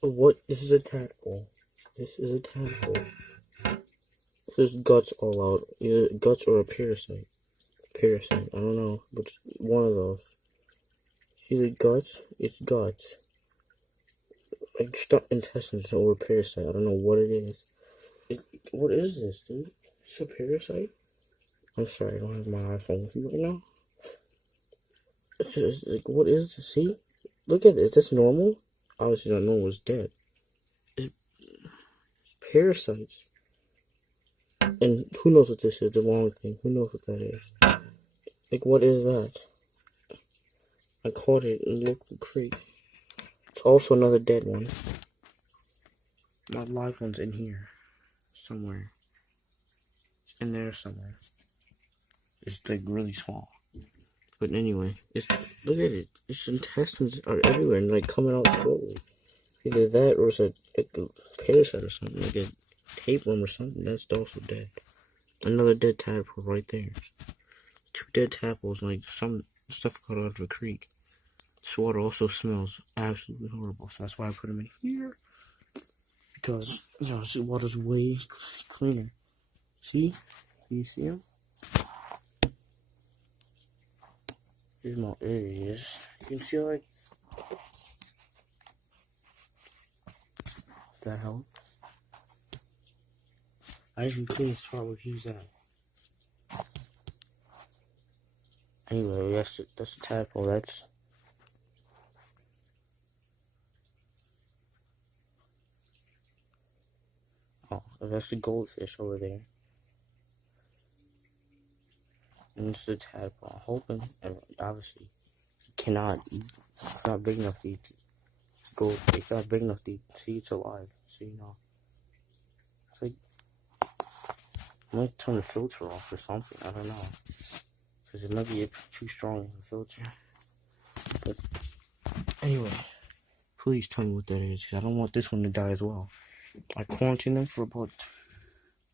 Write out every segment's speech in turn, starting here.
What? This is a tadpole. This is a tadpole. There's guts all out. Either guts or a parasite. Parasite. I don't know, but it's one of those. See the guts? It's guts. Like stuck intestines or a parasite. I don't know what it is. What is this, dude? It's a parasite? I'm sorry, I don't have my iPhone with me right now. It's just, like, what is this? See? Look at this. That's normal? Obviously, not normal. It's dead. It's parasites. And who knows what this is? The long thing. Who knows what that is? Like, what is that? I caught it in the local creek. It's also another dead one. My live one's in here. Somewhere. It's in there somewhere. It's like really small. But anyway, look at it. Its intestines are everywhere and like coming out slowly. Either that or it's like a parasite or something, like a tapeworm or something. That's also dead. Another dead tadpole right there. Two dead tadpoles and like some stuff caught out of a creek. This water also smells absolutely horrible, so that's why I put them in here. Because, you know, this water's way cleaner. See? Do you see them? Here's more areas. You can see, like, that help. I even clean this part with use that. Anyway, that's the tadpole. That's the goldfish over there. And it's the tadpole. I'm hoping, obviously, he cannot eat. It's not big enough to eat. Goldfish. It's not big enough to eat. See, it's alive. So, you know. It's like, I might turn the filter off or something. I don't know. Because it might be too strong of a filter. But, anyway. Please tell me what that is. Because I don't want this one to die as well. I quarantined them for about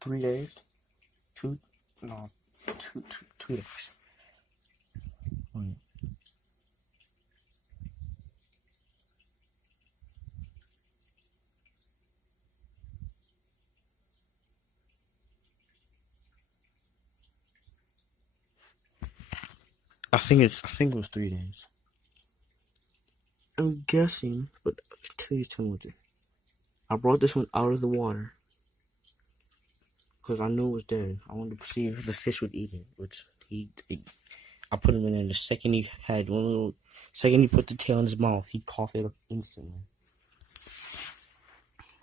3 days. 2 days. Wait. I think it was 3 days. I'm guessing, but please tell me what it is. I brought this one out of the water because I knew it was dead. I wanted to see if the fish would eat it, which I put him in there. The second he put the tail in his mouth, he coughed it up instantly.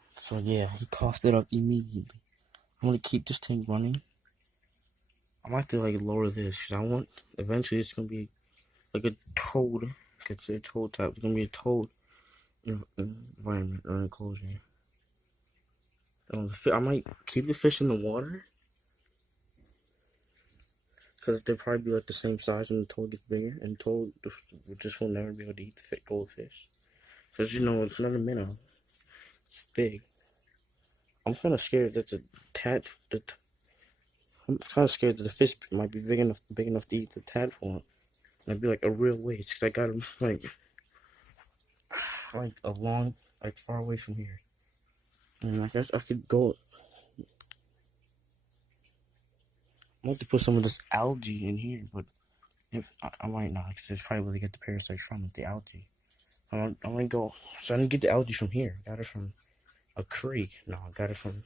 So yeah, he coughed it up immediately. I'm gonna keep this tank running. I might have to like lower this because I want eventually it's gonna be like a toad. It's a toad type. It's gonna be a toad environment or enclosure. I might keep the fish in the water because they'll probably be like the same size when the toad gets bigger, and toad just will never be able to eat the goldfish because you know it's not a minnow. It's big. I'm kind of scared that I'm kind of scared that the fish might be big enough to eat the tadpole. And it'd be like a real waste because I got him like a long, like far away from here. And I guess I could go. I want to put some of this algae in here, but I might not because it's probably where they get the parasites from, the algae. I'm gonna go. So I didn't get the algae from here. I got it from a creek. No, I got it from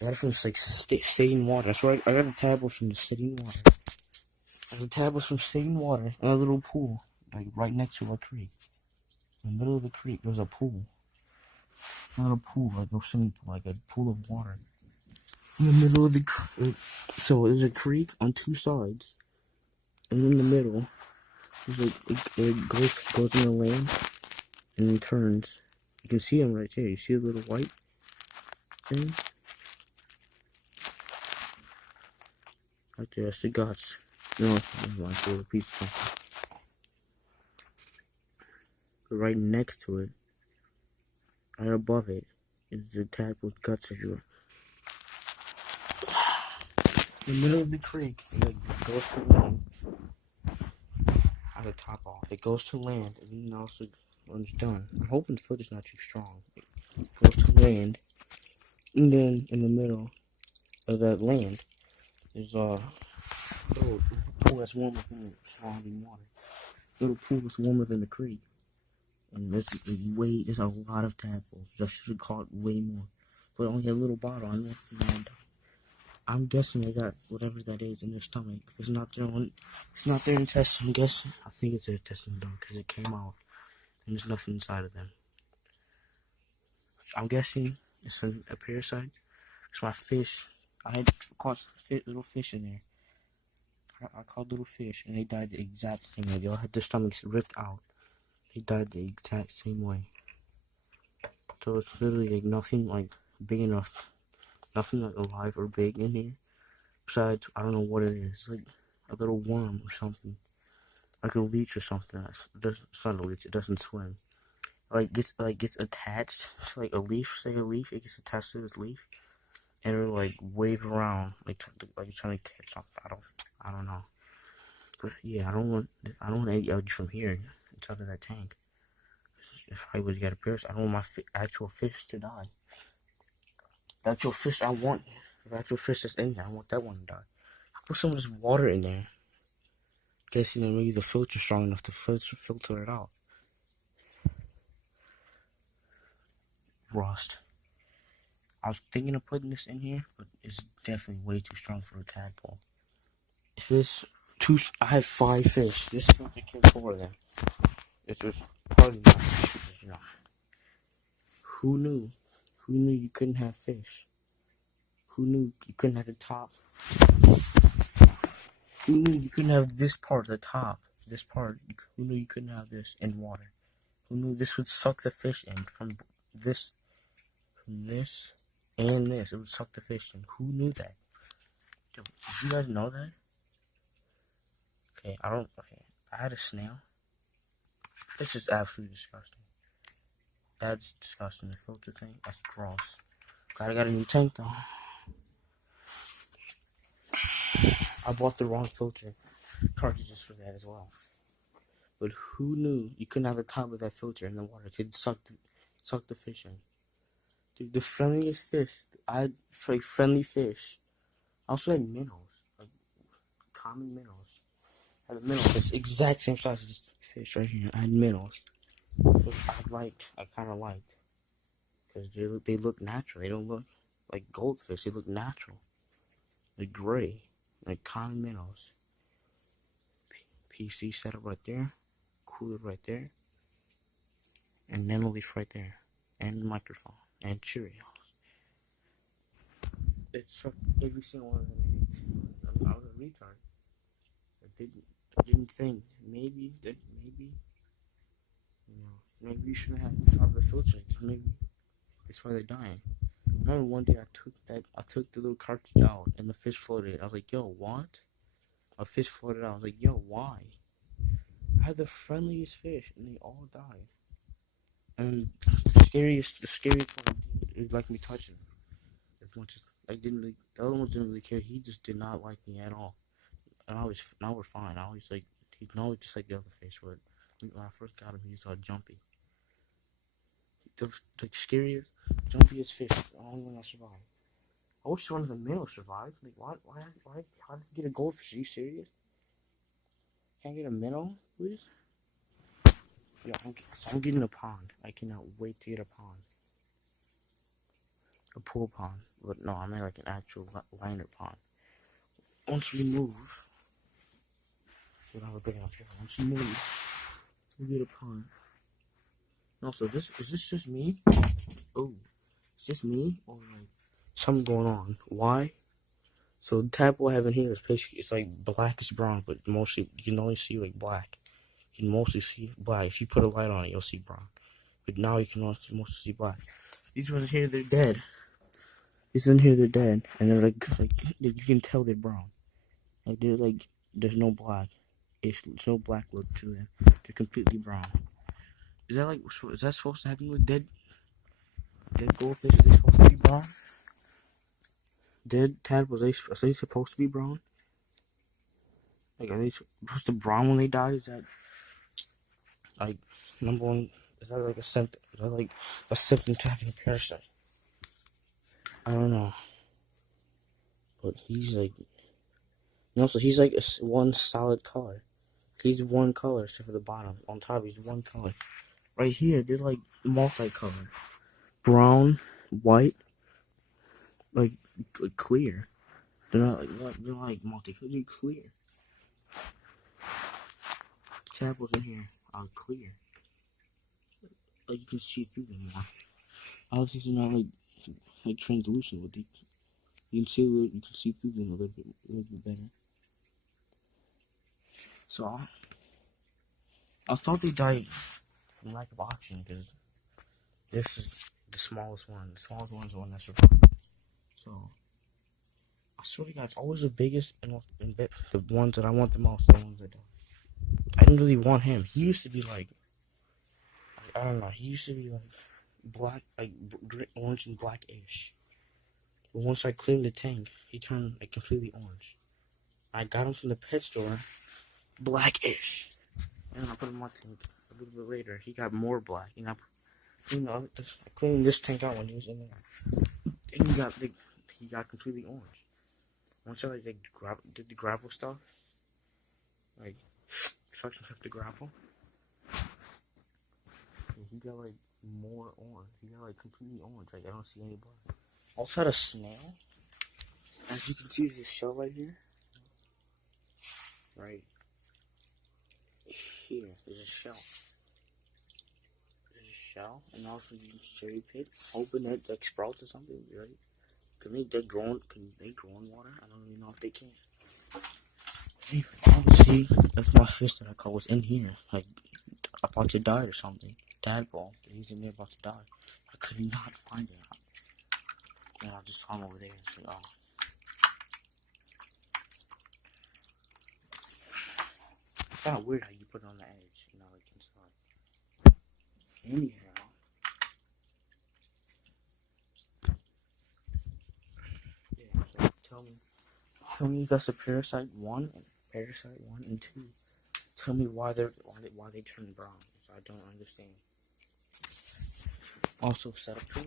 like Stain water. That's where I got the tablets from the Stain water. The tablets from Stain water in a little pool, like right next to a creek. In the middle of the creek, there's a pool. Not a pool, like a swimming pool, like a pool of water. In the middle of the creek. So there's a creek on two sides. And in the middle, there's it goes in the land and then turns. You can see them right there. You see a little white thing? Right there, that's the guts. No, it's a little piece of something. But right next to it, right above it, is the tadpole's guts as yours. In the middle of the creek, it goes to land. Out the top off. It goes to land, and then also when it's done. I'm hoping the filter's not too strong. It goes to land, and then in the middle of that land there's a little pool that's warmer than the surrounding water. Little pool that's warmer than the creek. And there's a lot of tadpoles. I should have caught way more. But only a little bottle on it. And I'm guessing they got whatever that is in their stomach. If it's not their intestine, I'm guessing. I think it's their intestine though, because it came out and there's nothing inside of them. I'm guessing it's a parasite. It's my fish. I had caught little fish in there. I caught little fish and they died the exact same way. They all had their stomachs ripped out. They died the exact same way. So it's literally like nothing like big enough, nothing like alive or big in here. Besides, I don't know what it is. Like a little worm or something, like a leech or something. It's not a leech. It doesn't swim. Gets attached to like a leaf. Say a leaf. It gets attached to this leaf, and it'll like wave around like trying to catch something. I don't know. But yeah, I don't want any algae from here inside of that tank. If I would get a parasite, I don't want my actual fish to die. The actual fish I want, the actual fish that's in there, I want that one to die. Put some of this water in there. Guess maybe the filter's strong enough to filter it out. Rust. I was thinking of putting this in here, but it's definitely way too strong for a tadpole. If it's I have 5 fish. This filter killed 4 of them. This was probably not stupid, you know. Who knew? Who knew you couldn't have fish? Who knew you couldn't have the top? Who knew you couldn't have this part, the top? This part. Who knew you couldn't have this in water? Who knew this would suck the fish in from this, and this? It would suck the fish in. Who knew that? Did you guys know that? Okay, I had a snail. This is absolutely disgusting. That's disgusting. The filter thing, that's gross. Glad I got a new tank though. I bought the wrong filter cartridges for that as well. But who knew you couldn't have the top of that filter in the water? It could suck the fish in. Dude, the friendliest fish. I had like friendly fish. I also had minnows, like common minnows. I had a minnow that's exact same size as this fish right here. I had minnows. Which I kind of liked. Because they look natural. They don't look like goldfish. They look natural. They're gray. Like common minnows. PC setup right there. Cooler right there. And nano leaf right there. And microphone. And Cheerios. It sucked every single one of them. I was a retard. I didn't think. Maybe, maybe you shouldn't have the top of the filter. Maybe that's why they're dying. I remember one day I took the little cartridge out and the fish floated. I was like, yo, what? A fish floated out. I was like, yo, why? I had the friendliest fish and they all died. And the scariest one is like me touching as much as the other ones didn't really care. He just did not like me at all. And now we're fine. He's always just like the other fish, but when I first got him, he was all jumpy. The scariest, jumpiest fish is the only one that survived. I wish one of the minnows survived. Like, why, how did you get a goldfish? Are you serious? Can't I get a minnow, please? Yeah, I'm getting a pond. I cannot wait to get a pond. A pool pond. But no, I mean like an actual liner pond. Once we move, we don't have a big enough here. Once we move, we get a pond. Also, is this just me? Oh, is this me? Or like something going on? Why? So the tadpole I have in here is basically, it's like blackish brown, but mostly, you can only see like black. You can mostly see black. If you put a light on it, you'll see brown. But now you can mostly see black. These ones here, they're dead. These in here, they're dead. And they're like you can tell they're brown. Like, they're like, there's no black. There's no black look to them. They're completely brown. Is that supposed to happen with dead goldfish? Are they supposed to be brown? Dead tadpoles, are they supposed to be brown? Like, are they supposed to brown when they die? Is that, like, number one Is that like a symptom? Is that like a symptom to having a parasite? I don't know. But he's like, so he's like one solid color. He's one color except for the bottom. On top, he's one color. Right here, they're like multicolor. Brown, white, like clear. They're not they're like multicolored. They're clear. Tadpoles in here are clear. Like you can see through them more. Obviously, they're not like translucent, but you can see through them a little bit better. So I thought they died from lack of oxygen because this is the smallest one. The smallest one's the one that survived. So I swear to God, it's always the biggest and the ones that I want the most, the ones that die. I didn't really want him. He used to be like, I don't know. He used to be like black, like orange and blackish. But once I cleaned the tank, he turned like completely orange. I got him from the pet store, blackish. And I put him on tank a little bit later. He got more black. I cleaned this tank out when he was in there. And he got completely orange. Once I did the gravel stuff, like suction up the gravel, he got like more orange. He got like completely orange. Like I don't see any black. Also had a snail. As you can see, there's a shell right here. Right here, there's a shell. There's a shell, and also you can cherry pick, hoping that like sprouts or something, right? Can they grow in water? I don't even know if they can. Anyway, I want to see if my fish that I caught was in here, like about to die or something. Tadpole, he's in there about to die. I could not find it. And I just hung over there and said, oh. It's kind of weird how you put it on the edge, like inside. Anyhow. Yeah, so tell me if that's a Parasite 1 and 2. Tell me why they turn brown. So I don't understand. Also, setup tool.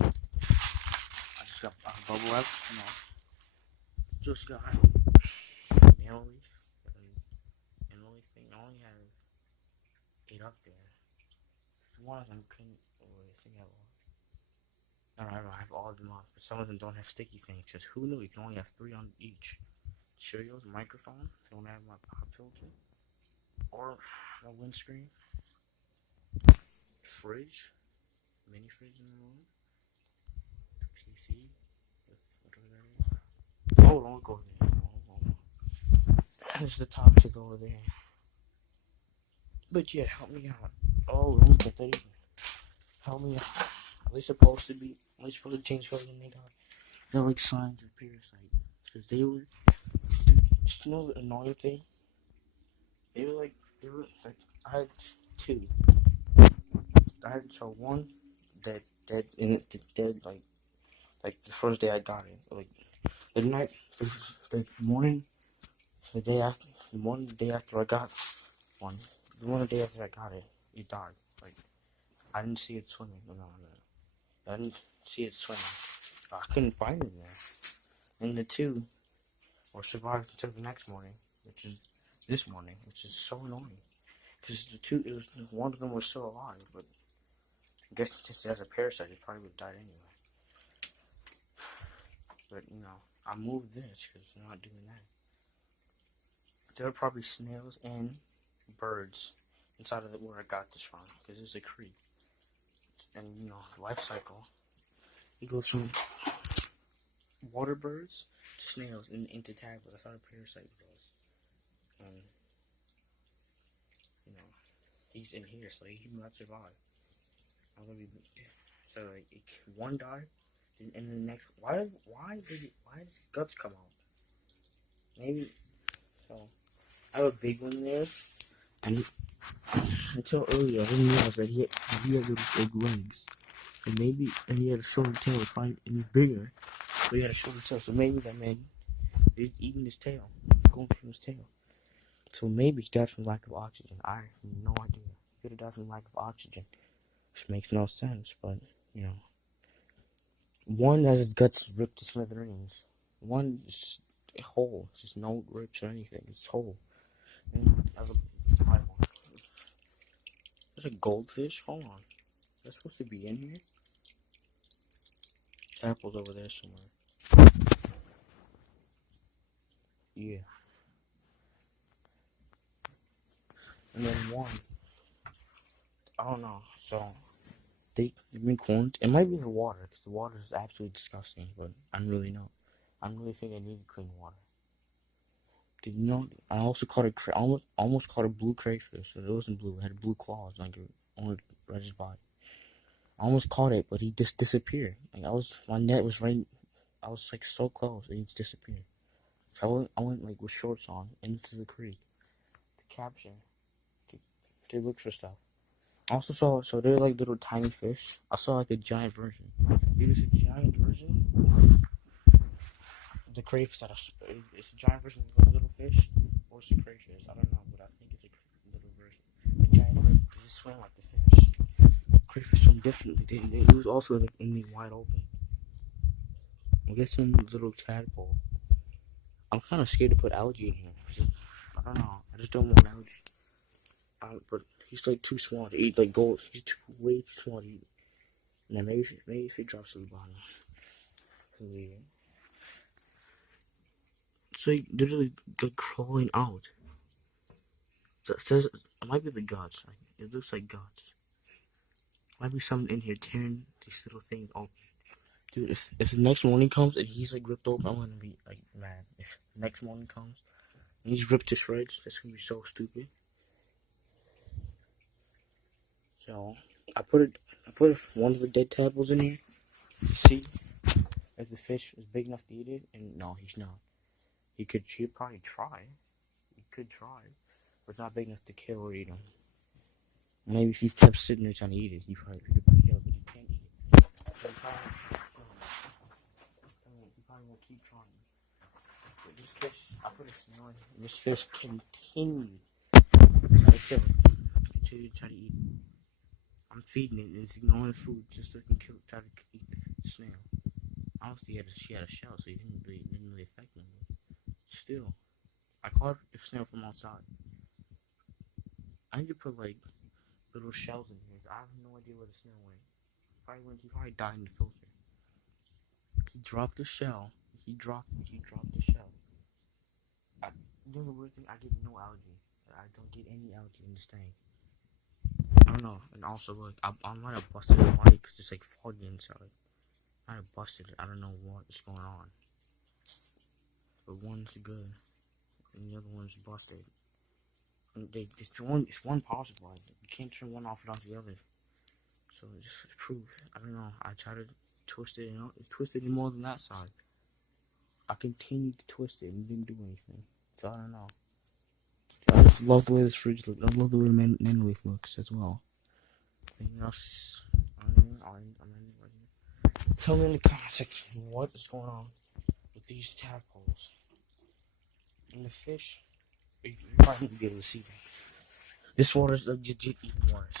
I just got bubble wrap. Just got Nano Leaf thing. I only have 8 up there. One of them couldn't. I think I lost. Alright, I have all of them off, but some of them don't have sticky things. Because who knew you can only have 3 on each. Cheerios, microphone. Don't have my pop filter. Or a windscreen. Fridge. Mini fridge in the room. The PC. Oh, don't go there. There's the top to go over there. But yeah, help me out. Oh, don't get that either. Help me out. Are they supposed to change colors when they die? They're like signs of parasite. Because they were, you know the annoying thing? They were like, I had 2. So one dead like the first day I got it, like the morning, the day after I got one, the day after I got it, it died. Like I didn't see it swimming. No. I didn't see it swimming. I couldn't find it there. And the 2 were survived until the next morning, which is this morning, which is so annoying. Because one of them was still alive, but I guess since it has a parasite, it probably would have died anyway. But, I moved this because I'm not doing that. There are probably snails and birds inside of where I got this from, because it's a creek. And, life cycle, it goes from water birds to snails and into tadpoles. That's how a parasite goes. And, he's in here, so he might survive. So, one died. And then the next, why did his guts come out? Maybe, so, I have a big one there, and until earlier, I didn't realize that he had little big legs, and he had a shorter tail, and he's bigger, but he had a shorter tail, so maybe that man is eating his tail, going from his tail. So maybe he died from lack of oxygen. I have no idea. He could have died from lack of oxygen. Which makes no sense, but, you know. One has his guts ripped to smithereens. One is whole. It's just no rips or anything. It's whole. And there's a goldfish? Hold on. That's supposed to be in here? Apple's over there somewhere. Yeah. And then one. I don't know. So, they've been quarantined. It might be the water, because the water is absolutely disgusting, but I don't really know. I don't really think I need clean water. Did you know? I also caught almost caught a blue crayfish. But it wasn't blue. It had blue claws, like on his body. I almost caught it, but he just disappeared. Like my net was right. I was like so close, and he just disappeared. So I went like with shorts on into the creek to capture, to look for stuff. I also saw, so they're like little tiny fish. I saw like a giant version. It's a giant version. The crayfish it's a giant version of a little fish, or it's a crayfish. I don't know, but I think it's a little version. A giant version, because it swam like the fish. Crayfish swim differently. It was also like in the wide open. I'm guessing little tadpole. I'm kind of scared to put algae in here. I don't know. I just don't want algae. But he's like too small to eat like gold. He's way too small to eat. And then maybe if it drops to the bottom. Yeah. It's like literally like crawling out. So it might be the guts. It looks like guts. Might be something in here tearing these little things open. Dude, if the next morning comes and he's like ripped open, I'm gonna be like mad. If the next morning comes and he's ripped to shreds, that's gonna be so stupid. So I put one of the dead tadpoles in here to see if the fish is big enough to eat it, and no, he's not. He'd probably try. He could try, but it's not big enough to kill or eat him. Maybe if he kept sitting there trying to eat it, he could probably kill it, but he can't eat it. So he probably will keep trying. But this fish, I put a snail in, and this fish continued to try to kill it. Continued to try to eat it. I'm feeding it, and it's ignoring food just so it can try to eat the snail. Honestly, she had a shell, so it didn't really affect me. Still, I caught the snail from outside. I need to put like little shells in here. I have no idea where the snail went. He probably died in the filter. He dropped the shell. He dropped the shell. You know the weird thing? I get no algae. I don't get any algae in this tank. I don't know. And also, look, I might have busted the light because it's like foggy inside. I might have busted it. I don't know what's going on. But one's good, and the other one's busted. And it's one power supply. You can't turn one off without the other. So it's just proof. I don't know. I tried to twist it, and it twisted it more than that side. I continued to twist it and didn't do anything. So I don't know. I just love the way this fridge looks. I love the way the Manleaf looks as well. Anything else? Tell me in the comment section what is going on with these tadpoles. And the fish, you probably won't be able to see that. This water is legit even worse.